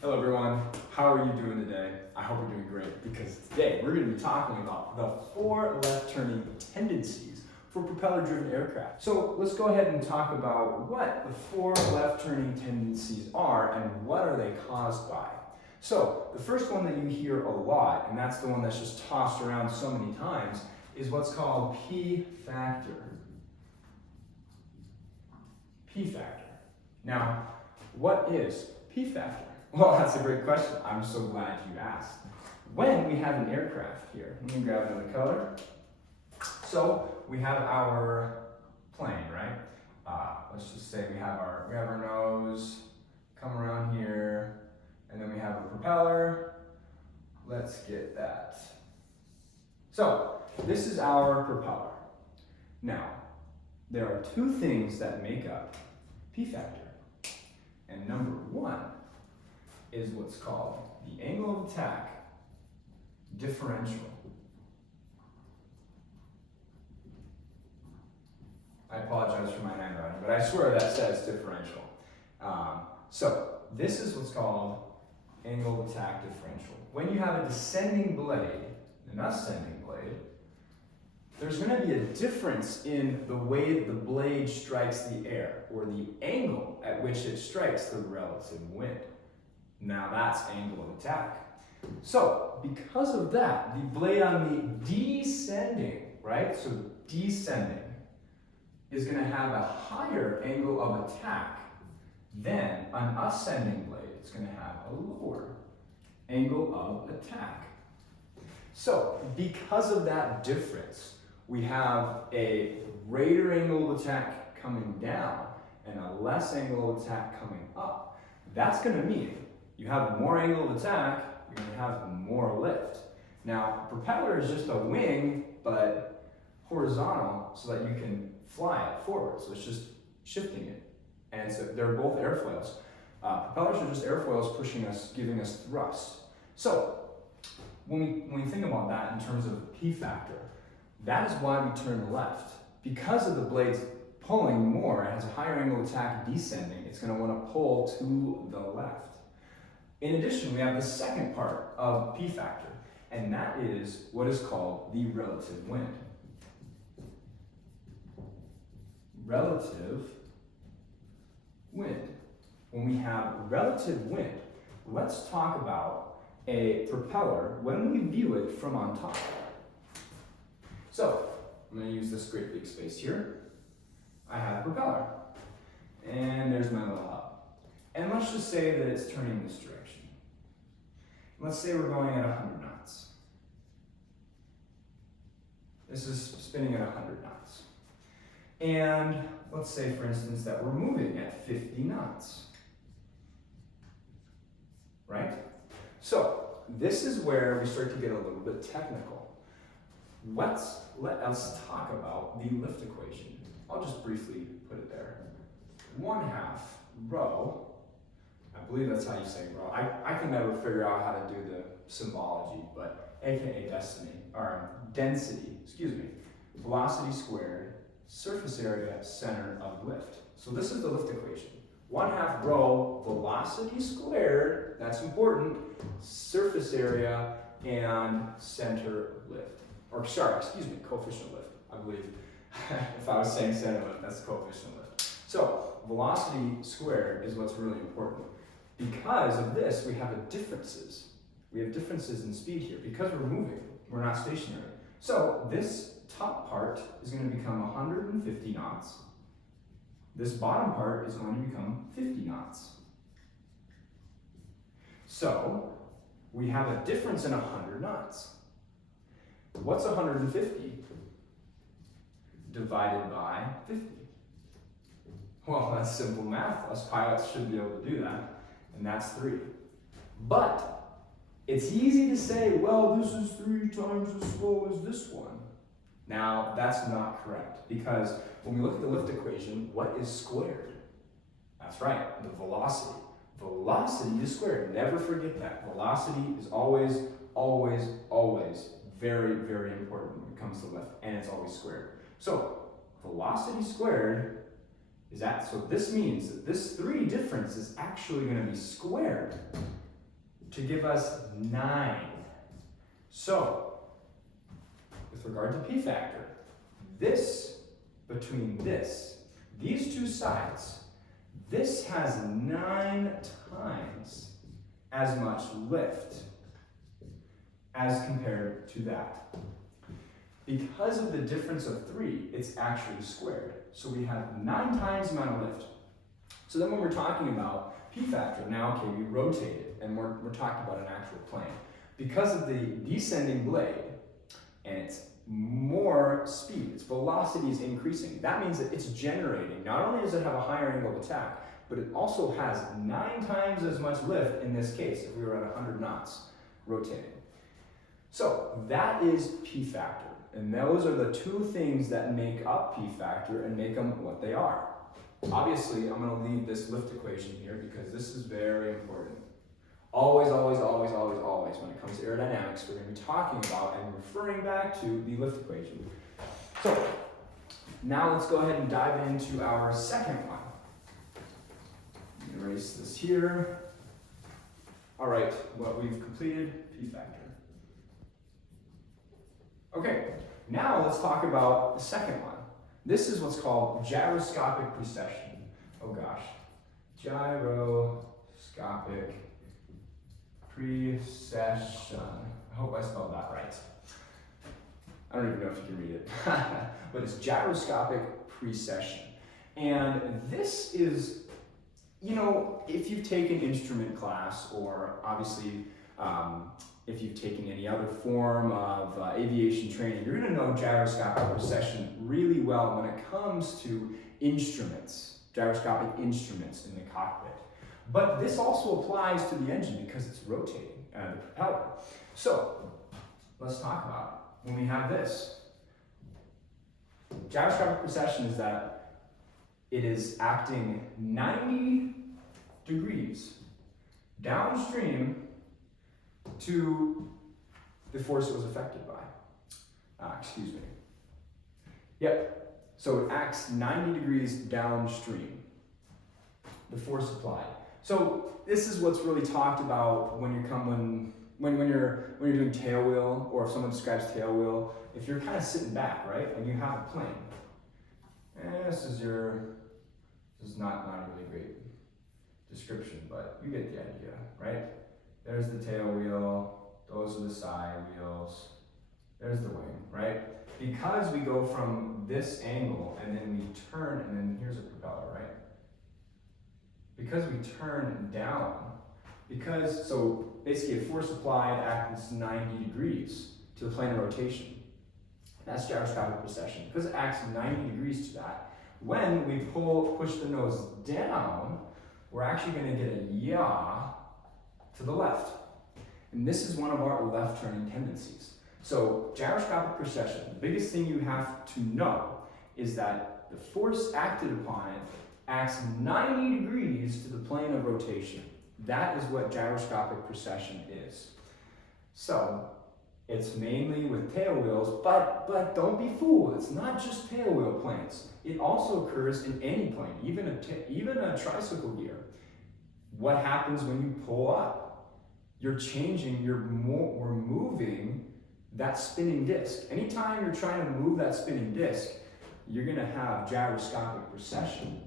Hello everyone, how are you doing today? I hope you're doing great because today we're going to be talking about the 4 left turning tendencies for propeller driven aircraft. So let's go ahead and talk about what the 4 left turning tendencies are and what are they caused by. So the first one that you hear a lot, and that's the one that's just tossed around so many times, is what's called P factor. P factor. Now, what is P factor? Well, that's a great question. I'm so glad you asked. When we have an aircraft here, let me grab another color. So we have our plane, right? Let's just say we have our nose, come around here, and then we have a propeller. Let's get that. So this is our propeller. Now, there are 2 things that make up P factor. And number 1 is what's called the angle of attack differential. I apologize for my handwriting, but I swear that says differential. So this is what's called angle of attack differential. When you have a descending blade, an ascending blade, there's going to be a difference in the way the blade strikes the air, or the angle at which it strikes the relative wind. Now that's angle of attack. So because of that, the blade on the descending, right? So descending is going to have a higher angle of attack than an ascending blade. It's going to have a lower angle of attack. So because of that difference, we have a greater angle of attack coming down and a less angle of attack coming up. That's going to mean you have more angle of attack, you're going to have more lift. Now, propeller is just a wing, but horizontal so that you can fly it forward. So it's just shifting it. And so they're both airfoils. Propellers are just airfoils pushing us, giving us thrust. So when we think about that in terms of P factor, that is why we turn left. Because of the blades pulling more, it has a higher angle of attack descending, it's going to want to pull to the left. In addition, we have the second part of P factor, and that is what is called the relative wind. Relative wind. When we have relative wind, let's talk about a propeller when we view it from on top. So, I'm going to use this great big space here. I have a propeller, and there's my little hub. And let's just say that it's turning this direction. Let's say we're going at 100 knots. This is spinning at 100 knots. And let's say, for instance, that we're moving at 50 knots. Right? So, this is where we start to get a little bit technical. Let us talk about the lift equation. I'll just briefly put it there. 1/2 rho, I believe that's how you say rho. I can never figure out how to do the symbology, but aka density, velocity squared, surface area, center of lift. So this is the lift equation. 1/2 rho, velocity squared, that's important, surface area, and center of lift. Or coefficient of lift, I believe. If I was saying center lift, that's coefficient of lift. So, velocity squared is what's really important. Because of this, we have differences. We have differences in speed here. Because we're moving, we're not stationary. So, this top part is going to become 150 knots. This bottom part is going to become 50 knots. So, we have a difference in 100 knots. What's 150 divided by 50? Well, that's simple math. Us pilots should be able to do that, and that's 3. But it's easy to say, well, this is 3 times as slow as this one. Now, that's not correct, because when we look at the lift equation, what is squared? That's right, the velocity. Velocity is squared. Never forget that. Velocity is always, always, always very, very important when it comes to lift, and it's always squared. So, velocity squared is that. So this means that this 3 difference is actually going to be squared. to give us 9. So, with regard to p factor, this between these two sides, this has 9 times as much lift as compared to that. Because of the difference of 3, it's actually squared. So we have 9 times the amount of lift. So then when we're talking about p factor, now, okay, we rotate it, and we're talking about an actual plane. Because of the descending blade, and it's more speed, its velocity is increasing. That means that it's generating, not only does it have a higher angle of attack, but it also has 9 times as much lift in this case, if we were at 100 knots rotating. So that is p factor. And those are the 2 things that make up p factor and make them what they are. Obviously, I'm going to leave this lift equation here because this is very important. Always, always, always, always, always, when it comes to aerodynamics, we're going to be talking about and referring back to the lift equation. So, now let's go ahead and dive into our second one. Erase this here. All right, what we've completed, p factor. Okay, now let's talk about the second one. This is what's called gyroscopic precession. Oh gosh, gyroscopic precession. I hope I spelled that right. I don't even know if you can read it, but it's gyroscopic precession. And this is, you know, if you've taken instrument class, or obviously if you've taken any other form of aviation training, you're going to know gyroscopic precession really well when it comes to instruments, gyroscopic instruments in the cockpit. But this also applies to the engine because it's rotating, the propeller. So let's talk about when we have this. Gyroscopic precession is that it is acting 90 degrees downstream to the force it was affected by. Excuse me. Yep. So it acts 90 degrees downstream, the force applied. So this is what's really talked about when you're doing tail wheel, or if someone describes tail wheel, if you're kind of sitting back, right, and you have a plane. And this is not a really great description, but you get the idea, right? There's the tail wheel, those are the side wheels, there's the wing, right? Because we go from this angle and then we turn, and then here's a propeller, right? Because we turn down, so basically a force applied acts 90 degrees to the plane of rotation. That's gyroscopic precession. Because it acts 90 degrees to that, when we push the nose down, we're actually going to get a yaw to the left. And this is one of our left turning tendencies. So gyroscopic precession, the biggest thing you have to know is that the force acted upon it acts 90 degrees to the plane of rotation. That is what gyroscopic precession is. So it's mainly with tail wheels, but don't be fooled. It's not just tail wheel planes. It also occurs in any plane, even a tricycle gear. What happens when you pull up? We're moving that spinning disc. Anytime you're trying to move that spinning disc, you're going to have gyroscopic precession.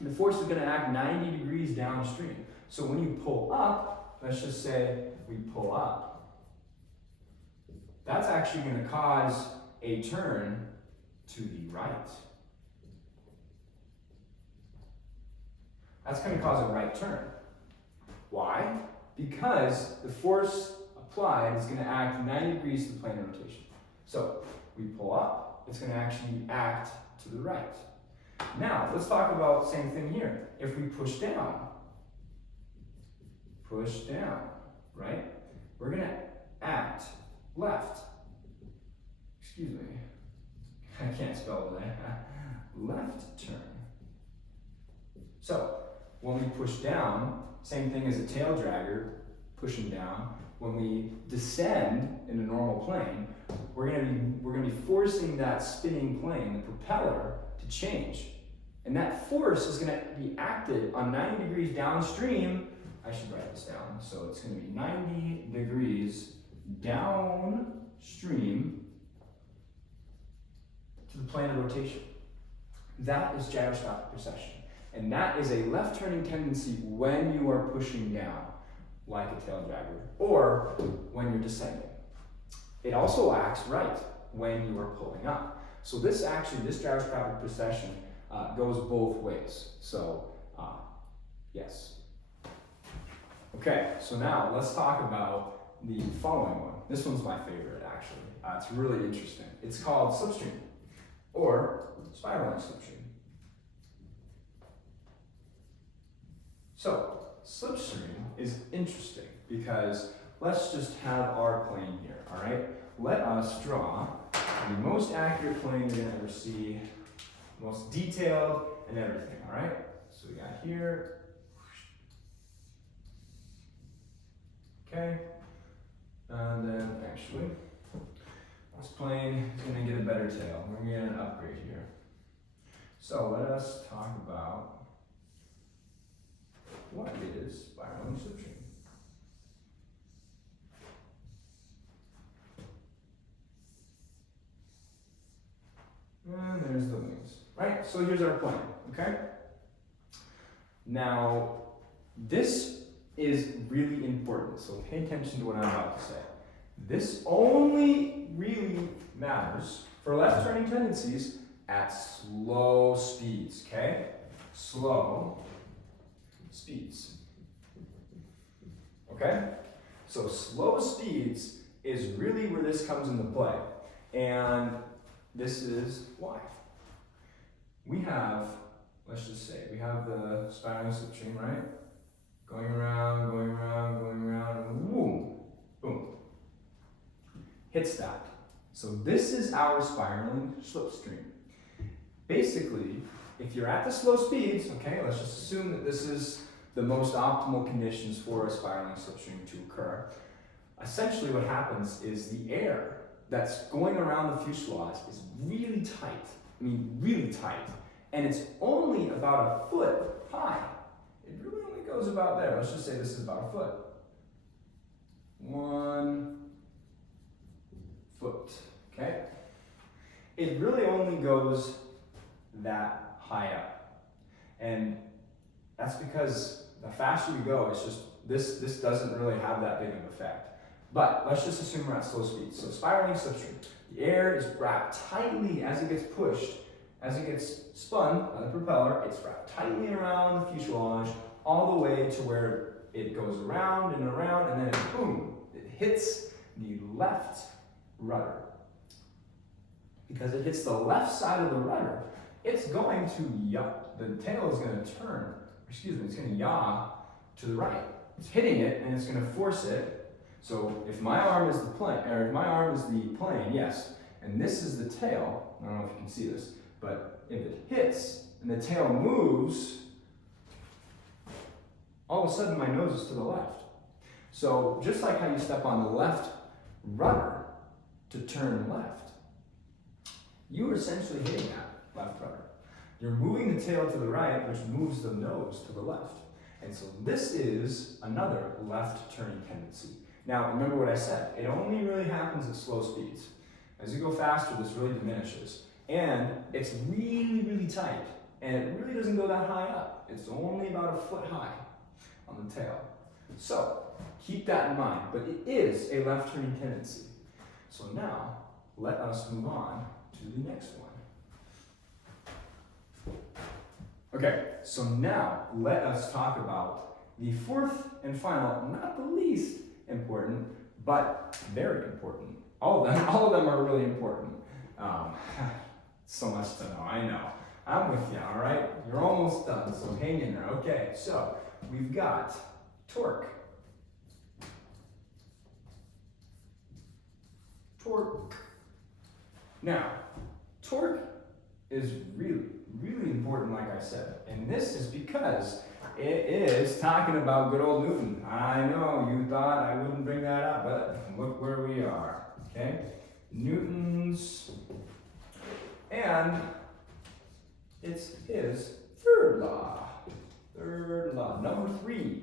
The force is going to act 90 degrees downstream. So when you pull up, let's just say we pull up, that's actually going to cause a turn to the right. That's going to cause a right turn. Why? Because the force applied is going to act 90 degrees to the plane of rotation. So we pull up, it's going to actually act to the right. Now, let's talk about the same thing here. If we push down, right? We're going to act left. Excuse me. I can't spell that. Left turn. So, when we push down, same thing as a tail dragger pushing down. When we descend in a normal plane, we're going to be forcing that spinning plane, the propeller, to change. And that force is going to be acted on 90 degrees downstream I should write this down. So it's going to be 90 degrees downstream to the plane of rotation. That is gyroscopic precession. And that is a left turning tendency when you are pushing down, like a tail dragger, or when you're descending. It also acts right when you are pulling up. So this gyroscopic precession goes both ways. So, yes. Okay, so now let's talk about the following one. This one's my favorite, actually. It's really interesting. It's called slipstream, or spiraling slipstream. So, slipstream is interesting because let's just have our plane here, all right? Let us draw the most accurate plane you're gonna ever see, most detailed and everything, all right? So we got here. Okay, and then actually, this plane is gonna get a better tail. We're gonna get an upgrade here. So let us talk about what is spiraling slipstream. And there's the wings, right? So here's our plane, okay? Now, this is really important, so pay attention to what I'm about to say. This only really matters for left turning tendencies at slow speeds, okay? Slow speeds. Okay? So slow speeds is really where this comes into play. And this is why. We have, let's just say, we have the spiraling slipstream, right? Going around, going around, going around, and boom, boom. Hits that. So this is our spiraling slipstream. Basically, if you're at the slow speeds, okay, let's just assume that this is the most optimal conditions for a spiraling slipstream to occur. Essentially what happens is the air that's going around the fuselage is really tight. I mean, really tight. And it's only about a foot high. It really only goes about there. Let's just say this is about a foot. 1 foot, okay? It really only goes that high up. And that's because the faster we go, it's just, this doesn't really have that big of an effect. But let's just assume we're at slow speed. So spiraling slipstream, the air is wrapped tightly as it gets pushed, as it gets spun by the propeller, it's wrapped tightly around the fuselage, all the way to where it goes around, and then it, boom, it hits the left rudder. Because it hits the left side of the rudder, it's going to yaw, the tail is going to turn, excuse me, it's going to yaw to the right. It's hitting it, and it's going to force it. So if my arm is the plane, or if my arm is the plane, yes, and this is the tail, I don't know if you can see this, but if it hits and the tail moves, all of a sudden my nose is to the left. So just like how you step on the left rudder to turn left, you are essentially hitting that left rudder. You're moving the tail to the right, which moves the nose to the left. And so this is another left turning tendency. Now, remember what I said. It only really happens at slow speeds. As you go faster, this really diminishes. And it's really, really tight. And it really doesn't go that high up. It's only about a foot high on the tail. So, keep that in mind. But it is a left turning tendency. So now, let us move on to the next one. Okay, so now let us talk about the fourth and final, not the least important, but very important. All of them are really important. So much to know, I know. I'm with you, all right? You're almost done, so hang in there. Okay, so we've got torque. Torque. Now, torque is really, really important, like I said. And this is because it is talking about good old Newton. I know you thought I wouldn't bring that up, but look where we are, okay? Newton's, and it's his third law. Third law, number three.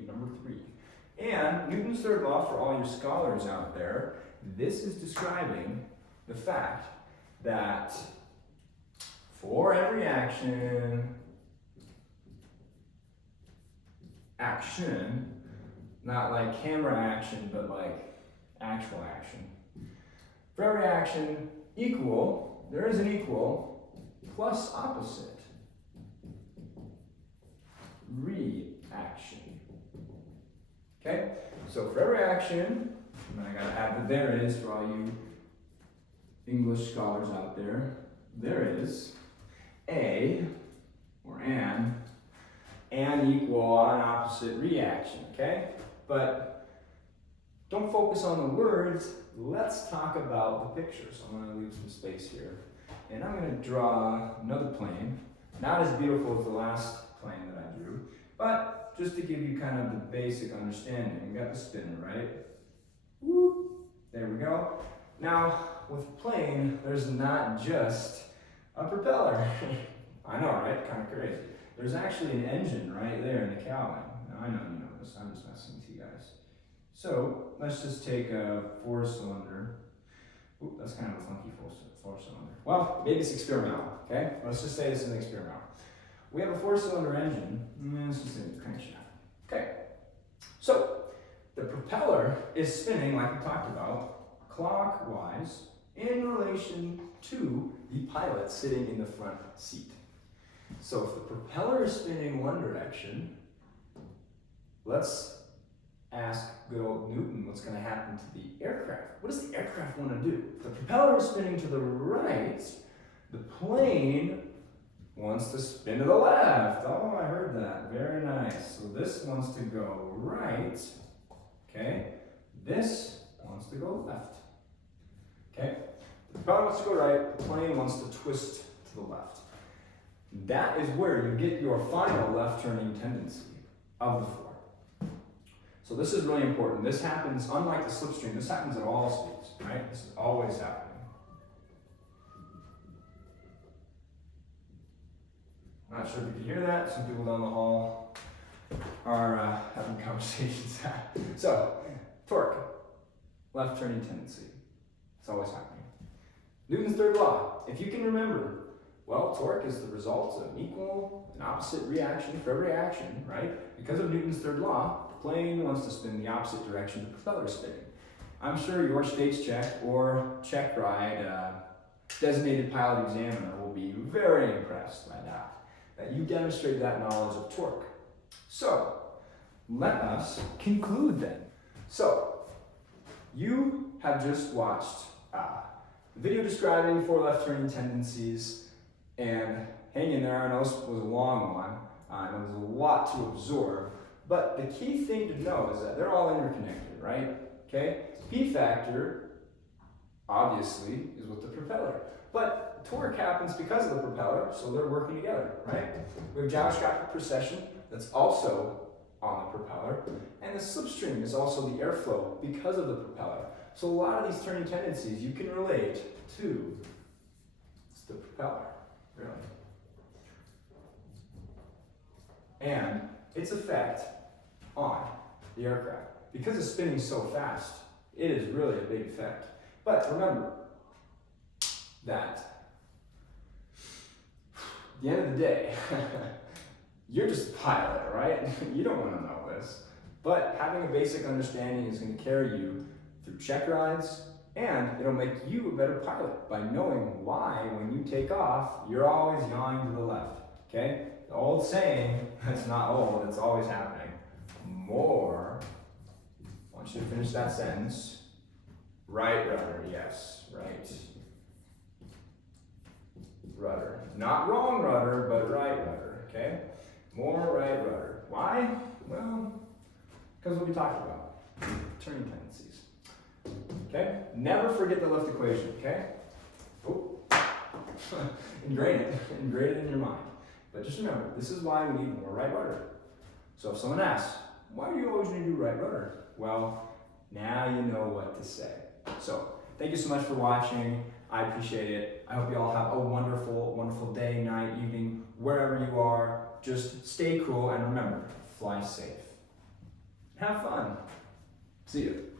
Newton's third law, for all your scholars out there, this is describing the fact that for every action, not like camera action, but like actual action. For every action equal, there is an equal plus opposite reaction. Okay? So for every action, and I gotta add the there is for all you English scholars out there, there is a or an equal an opposite reaction, okay? But don't focus on the words, let's talk about the pictures. I'm gonna leave some space here. And I'm gonna draw another plane, not as beautiful as the last plane that I drew, but just to give you kind of the basic understanding. We got the spinner, right? Whoop, there we go. Now, with plane, there's not just a propeller. I know, right? Kind of crazy. There's actually an engine right there in the cabin. Now, I know you know this, I'm just messing with you guys. So, let's just take a 4-cylinder. Ooh, that's kind of a funky 4-cylinder. Well, maybe it's experimental, okay? Let's just say this is an experimental. We have a 4-cylinder engine, and let's just say it's a crankshaft. Okay, so the propeller is spinning, like we talked about, clockwise in relation to the pilot sitting in the front seat. So if the propeller is spinning one direction, let's ask good old Newton what's going to happen to the aircraft. What does the aircraft want to do? If the propeller is spinning to the right, the plane wants to spin to the left. Oh, I heard that. Very nice. So this wants to go right. Okay. This wants to go left. Okay. The propeller wants to go right. The plane wants to twist to the left. That is where you get your final left turning tendency of the 4. So this is really important. This happens, unlike the slipstream, this happens at all speeds, right? This is always happening. Not sure if you can hear that. Some people down the hall are having conversations. So, torque, left turning tendency. It's always happening. Newton's third law. If you can remember, well, torque is the result of an equal and opposite reaction for every action, right? Because of Newton's third law, the plane wants to spin the opposite direction the propeller is spinning. I'm sure your stage check or check ride designated pilot examiner will be very impressed by that you demonstrate that knowledge of torque. So, let us conclude then. So, you have just watched the video describing 4 left turning tendencies, and hang in there, I know this was a long one, and it was a lot to absorb, but the key thing to know is that they're all interconnected, right? Okay? P factor, obviously, is with the propeller. But torque happens because of the propeller, so they're working together, right? We have gyroscopic precession that's also on the propeller, and the slipstream is also the airflow because of the propeller. So a lot of these turning tendencies you can relate to the propeller, really. And its effect on the aircraft. Because it's spinning so fast, it is really a big effect. But remember that at the end of the day, you're just a pilot, right? You don't want to know this. But having a basic understanding is going to carry you through check rides, and it'll make you a better pilot by knowing why, when you take off, you're always yawing to the left. Okay? The old saying, it's not old, it's always happening. More, I want you to finish that sentence. Right rudder, yes, right. Rudder. Not wrong rudder, but right rudder, okay? More right rudder. Why? Well, because what we talked about. Turning tendencies. Okay? Never forget the lift equation, okay? Oh. Ingrain it. Ingrain it in your mind. But just remember, this is why we need more right rudder. So if someone asks, why do you always need to do right rudder? Well, now you know what to say. So, thank you so much for watching. I appreciate it. I hope you all have a wonderful, wonderful day, night, evening, wherever you are. Just stay cool and remember, fly safe. Have fun. See you.